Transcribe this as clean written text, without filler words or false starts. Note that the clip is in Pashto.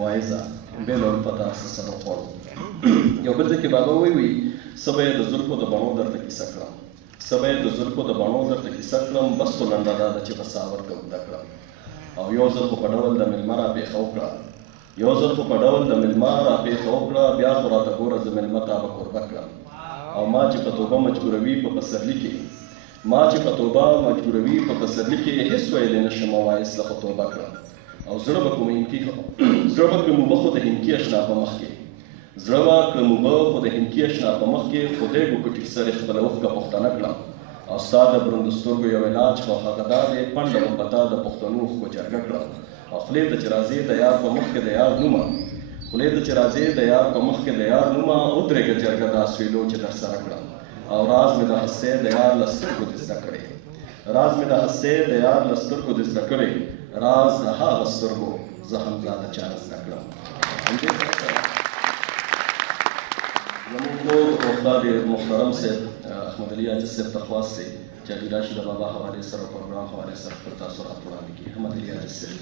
واعظه بېله الفتح څه سبق وړو. یو بل ځای کې بابا وایي څه به یې د زلفو د بڼو درته کیسه کړم، څه به یې د زلفو د بڼو درته کیسه کړم، بس خو لنډه دا ده چې به ساه ورته اوږده کړم. او یو ځل خو په ډول د مېلمه راپېښه وکړه، یو ځل خو په ډول د مېلمه راپېښه وکړه، بیا خو راته ګوره زه مېلمه تا به کوربه کړم. او ما چې په توبه مجبوروي په پسرلي کې، ما چې په توبه مجبوروي په پسرلي کې، هېڅ ویلی نه شم وایسته خو توبه کړم. او زړه به کړم اوبه خو د هندکي اشنا په مخ کې، زړه به کړم اوبه خو د هندکي اشنا په مخ کې، خدای به پټي سرې خپله اوښکه پښتنه کړم. او ستا د برندو سترګو یو علاج خو هغه دا دی، پنډه به په تا د پښتنو اوښکو جرګه کړم. او خولې ته چې راځې د یار په مخ کې د یار نومه، خولې ته چې راځې د یار په مخ کې د یار نومه، ودرېږه جرګه دا سویلو چې در سره کړم. او راز مې د هستۍ د یار له سترګو دې زده کړې، راز مې د هستۍ د یار له سترګو دې زده کړې، راز د هغه سترګو زه هم لا د چا نه زده کړم. زموږ کور استاد محترم صاحب احمد علي عاجز صاحب ته خواست دی چې هغې راشي د بابا حوالې سره پروګرام حوالې سره خپل تاثرات وړاندې کړي. احمد علي عاجز صاحب.